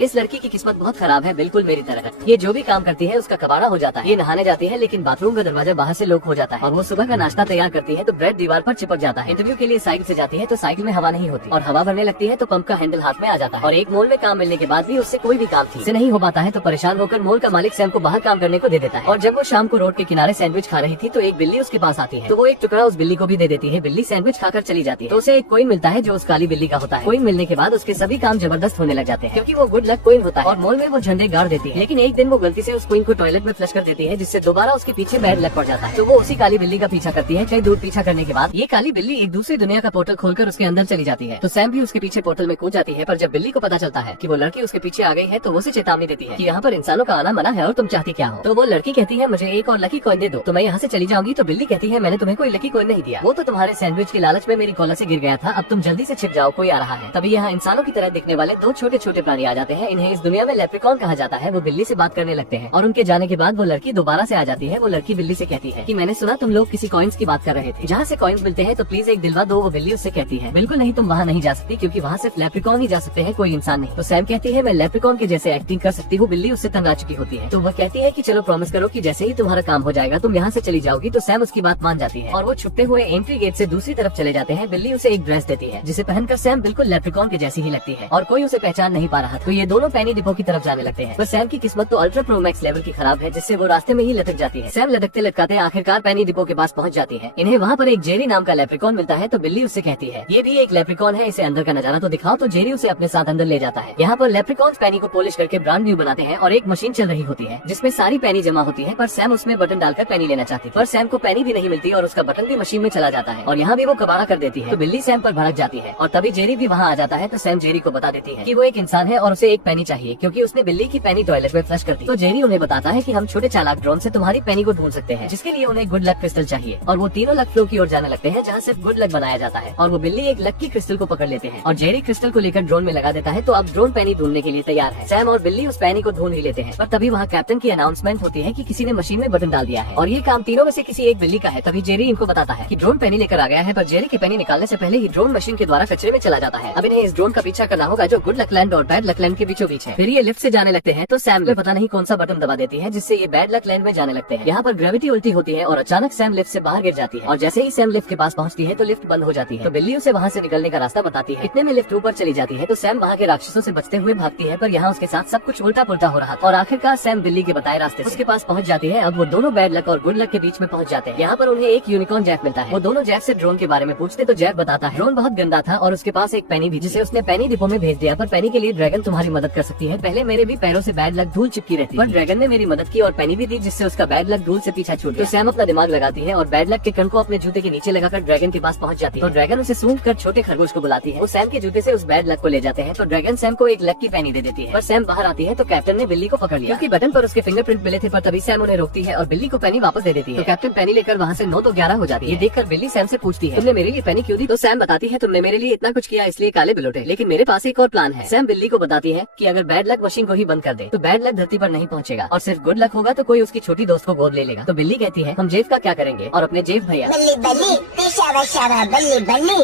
इस लड़की की किस्मत बहुत खराब है, बिल्कुल मेरी तरह। ये जो भी काम करती है उसका कबाड़ा हो जाता है। ये नहाने जाती है लेकिन बाथरूम का दरवाजा बाहर से लॉक हो जाता है, और वो सुबह का नाश्ता तैयार करती है तो ब्रेड दीवार पर चिपक जाता है। इंटरव्यू के लिए साइकिल से जाती है तो साइकिल में हवा नहीं होती, और हवा भरने लगती है तो पंप का हैंडल हाथ में आ जाता है। और एक मॉल में काम मिलने के बाद भी उससे कोई भी काम से नहीं हो पाता है तो परेशान होकर मॉल का मालिक सैम को बाहर काम करने को दे देता है। और जब वो शाम को रोड के किनारे सैंडविच खा रही थी तो एक बिल्ली उसके पास आती है, तो वो एक टुकड़ा उस बिल्ली को भी दे देती है। बिल्ली सैंडविच खाकर चली जाती है तो उसे एक कोइन मिलता है जो उस काली बिल्ली का होता है। कोइन मिलने के बाद उसके सभी काम जबरदस्त होने लग जाते हैं क्योंकि वो गुड लक कोइन होता है, और मॉल में वो झंडे गाड़ देती है। लेकिन एक दिन वो गलती से उस कोइन को टॉयलेट में फ्लश कर देती है, जिससे दोबारा उसके पीछे बैड लक पड़ जाता है। तो वो उसी काली बिल्ली का पीछा करती है। कई दूर पीछा करने के बाद ये काली बिल्ली एक दूसरी दुनिया का पोर्टल खोलकर उसके अंदर चली जाती है, तो सैम भी उसके पीछे पोर्टल में कूद जाती है। पर जब बिल्ली को पता चलता है कि वो लड़की उसके पीछे आ गई है तो वो उसे चेतावनी देती है कि यहाँ पर इंसानों का आना मना है और तुम चाहती क्या हो। तो वो लड़की कहती है मुझे एक और लकी कॉइन दे दो तो मैं यहाँ से चली जाऊंगी। तो बिल्ली कहती है मैंने तुम्हें कोई लकी कॉइन नहीं दिया, वो तो तुम्हारे सैंडविच की लालच में मेरी कॉलर से गिर गया था, अब तुम जल्दी से छिप जाओ, कोई आ रहा है। तभी यहाँ इंसानों की तरह दिखने वाले दो छोटे छोटे प्राणी आ जाते हैं। इन्हें इस दुनिया में लेप्रिकॉन कहा जाता है। वो बिल्ली से बात करने लगते हैं और उनके जाने के बाद वो लड़की दोबारा से आ जाती है। वो लड़की बिल्ली से कहती है कि मैंने सुना तुम लोग किसी कॉइन्स की बात कर रहे थे, जहाँ से कॉइन्स मिलते हैं तो प्लीज एक दिलवा दो। वो बिल्ली उससे कहती है बिल्कुल नहीं, तुम वहाँ नहीं जा सकती क्योंकि वहाँ सिर्फ लेप्रिकॉन ही जा सकते हैं, कोई इंसान नहीं। तो सैम कहती है मैं लेप्रिकॉन के जैसे एक्टिंग कर सकती हूँ। बिल्ली उससे तंग आ चुकी होती है तो वह कहती है कि चलो प्रॉमिस करो कि जैसे ही तुम्हारा काम हो जाएगा तुम यहाँ से चली जाओगी। तो सैम उसकी बात मान जाती है और वो छुपते हुए एंट्री गेट से दूसरी तरफ चले जाते हैं। बिल्ली उसे एक ड्रेस देती है जिसे पहनकर सैम बिल्कुल लेप्रिकॉन के जैसी ही लगती है और कोई उसे पहचान नहीं पा रहा। तो ये दोनों पेनी डिपो की तरफ जाने लगते हैं। पर सैम की किस्मत तो अल्ट्रा प्रो मैक्स लेवल की खराब है, जिससे वो रास्ते में ही लटक जाती है। सैम लटकते लटकाते आखिरकार पेनी डिपो के पास पहुंच जाती है। इन्हें वहाँ पर एक जेरी नाम का लेप्रिकॉन मिलता है तो बिल्ली उससे कहती है ये भी एक लेप्रिकॉन है, इसे अंदर का नजारा तो दिखाओ। तो जेरी उसे अपने साथ अंदर ले जाता है। यहाँ पर लेप्रिकॉन पेनी को पॉलिश करके ब्रांड न्यू बनाते हैं और एक मशीन चल रही होती है जिसमें सारी पेनी जमा होती है। पर सैम उसमें बटन डालकर पेनी लेना चाहती है, पर सैम को पेनी भी नहीं मिलती और उसका बटन भी मशीन में चला जाता है और यहाँ भी वो कबाड़ा कर देती है। तो बिल्ली सैम पर भड़क जाती है और तभी जेरी भी वहाँ आ जाता है। तो सैम जेरी को बता देती है कि वो एक इंसान है और उसे एक पेनी चाहिए क्योंकि उसने बिल्ली की पेनी टॉयलेट में फ्लश कर दी। तो जेरी उन्हें बताता है कि हम छोटे चालाक ड्रोन से तुम्हारी पेनी को ढूंढ सकते हैं, जिसके लिए उन्हें गुड लक क्रिस्टल चाहिए। और वो तीनों लक फ्लो की ओर जाने लगते हैं जहाँ सिर्फ गुड लक बनाया जाता है और वो बिल्ली एक लक की क्रिस्टल को पकड़ लेते हैं और जेरी क्रिस्टल को लेकर ड्रोन में लगा देता है। तो अब ड्रोन पेनी ढूंढने के लिए तैयार है। सैम और बिल्ली उस पेनी को ढूंढ ही लेते हैं। पर तभी वहाँ कैप्टन की अनाउंसमेंट होती है कि किसी ने मशीन में बटन डाल दिया है और ये काम तीनों में से किसी एक बिल्ली का है। तभी जेरी इनको बताता है कि ड्रोन पेनी लेकर आ गया है, पर जेरी की पेनी निकालने से पहले ही ड्रोन मशीन के द्वारा कचरे में चला जाता है। अब इन्हें इस ड्रोन का पीछा करना होगा जो गुड लक लैंड और बैड लक लैंड के बीचों बीच है। फिर ये लिफ्ट से जाने लगते हैं तो सैम पता नहीं कौन सा बटन दबा देती है जिससे ये बैड लक लैंड में जाने लगते हैं। यहाँ पर ग्रेविटी उल्टी होती है और अचानक सैम लिफ्ट से बाहर गिर जाती है और जैसे ही सैम लिफ्ट के पास पहुँचती है तो लिफ्ट बंद हो जाती है। तो बिल्ली उसे वहाँ से निकलने का रास्ता बताती है। इतने में लिफ्ट ऊपर चली जाती है तो सैम वहाँ के राक्षसों से बचते हुए भागती है, पर यहाँ उसके साथ सब कुछ उल्टा पुल्टा हो रहा था और आखिरकार सैम बिल्ली के बताए रास्ते उसके पास पहुँच जाती है। अब वो दोनों बैड लक और गुड लक के बीच में पहुँच जाते हैं। यहाँ पर उन्हें एक यूनिकॉर्न जैक मिलता है। वो दोनों जैक से ड्रोन के बारे में पूछते तो जैक बताता है ड्रोन बहुत गंदा था और उसके पास एक पेनी भी जिसे उसने पेनी डिपो में भेज दिया, पर पेनी के लिए ड्रैगन तुम्हारी मदद कर सकती है। पहले मेरे भी पैरों से बैड लक धूल चिपकी रहती, पर ड्रैगन ने मेरी मदद की और पेनी भी दी जिससे उसका बैड लक धूल से पीछा छूट गया। तो सैम अपना दिमाग लगाती है और बैड लक के कण को अपने जूते के नीचे लगाकर ड्रैगन के पास पहुंच जाती है। तो ड्रैगन उसे सूंघ कर छोटे खरगोश को बुलाती है। वो सैम के जूते से उस बैड लक को ले जाते हैं तो ड्रैगन सैम को एक लक की पेनी दे देती है। पर सैम बाहर आती है तो कैप्टन ने बिल्ली को पकड़ लिया क्योंकि बटन पर उसके फिंगरप्रिंट मिले थे। पर तभी सैम उन्हें रोकती है और बिल्ली को पेनी वापस दे देती है। तो कैप्टन पेनी लेकर वहाँ से 9 तो 11 हो जाती है। ये देखकर बिल्ली सैम से पूछती है तुमने मेरे लिए पेनी क्यों दी? तो सैम बताती है तुमने मेरे लिए इतना कुछ किया इसलिए काले बिलोटे, लेकिन मेरे पास एक और प्लान है। सैम बिल्ली को बताती है कि अगर बैड लक मशीन को ही बंद कर दे तो बैड लक धरती पर नहीं पहुंचेगा और सिर्फ गुड लक होगा तो कोई उसकी छोटी दोस्त को गोद ले लेगा। तो बिल्ली कहती है हम जेफ का क्या करेंगे? और अपने जेफ भैया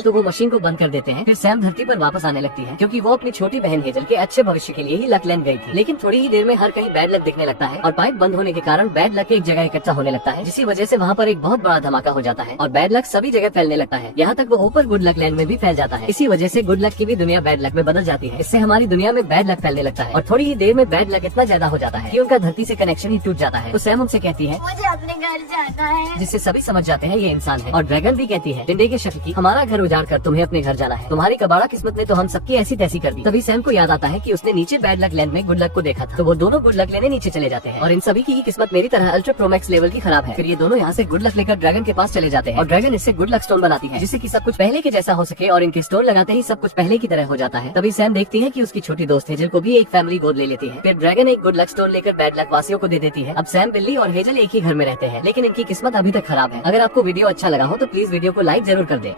तो वो मशीन को बंद कर देते हैं। फिर सैम धरती पर वापस आने लगती है क्योंकि वो अपनी छोटी बहन हेजल के अच्छे भविष्य के लिए ही लक लैंड गई थी। लेकिन थोड़ी ही देर में हर कहीं बैड लक दिखने लगता है और पाइप बंद होने के कारण बैड लक एक जगह इकट्ठा होने लगता है, जिसकी वजह से वहाँ पर एक बहुत बड़ा धमाका हो जाता है और बैड लक सभी जगह फैलने लगता है। यहाँ तक वो ऊपर गुड लक लैंड में भी फैल जाता है। इसी वजह से गुड लक की भी दुनिया बैड लक में बदल जाती है। इससे हमारी दुनिया में बैड लक फैलने लगता है और थोड़ी ही देर में बैड लक इतना ज्यादा हो जाता है कि उनका धरती से कनेक्शन ही टूट जाता है। तो सैम उनसे कहती है मुझे अपने घर जाना है, जिससे सभी समझ जाते हैं ये इंसान है। और ड्रैगन भी कहती है टिंडे के शक्ल की हमारा घर उजाड़ कर तुम्हें अपने घर जाना है, तुम्हारी कबाड़ा किस्मत ने तो हम सबकी ऐसी तैसी कर दी। तभी सैम को याद आता है कि उसने नीचे बैड लक लैंड में गुड लक को देखा था। तो वो दोनों गुड लक लेने नीचे चले जाते हैं और इन सभी की किस्मत मेरी तरह अल्ट्रा प्रो मैक्स लेवल की खराब है। फिर ये दोनों यहाँ से गुड लक लेकर ड्रैगन के पास चले जाते हैं और ड्रैगन इससे गुड लक स्टोन बनाती है जिससे कि सब कुछ पहले के जैसा हो सके और इनके स्टोन लगाते ही सब कुछ पहले की तरह हो जाता है। तभी सैम देखती है कि उसकी छोटी दोस्त हेजल को भी एक फैमिली गोद ले लेती है। फिर ड्रैगन एक गुड लक स्टोन लेकर बैड लक वासियों को दे देती है। अब सैम, बिल्ली और हेजल एक ही घर में रहते हैं, लेकिन इनकी किस्मत अभी तक खराब है। अगर आपको वीडियो अच्छा लगा हो तो प्लीज वीडियो को लाइक जरूर कर दें।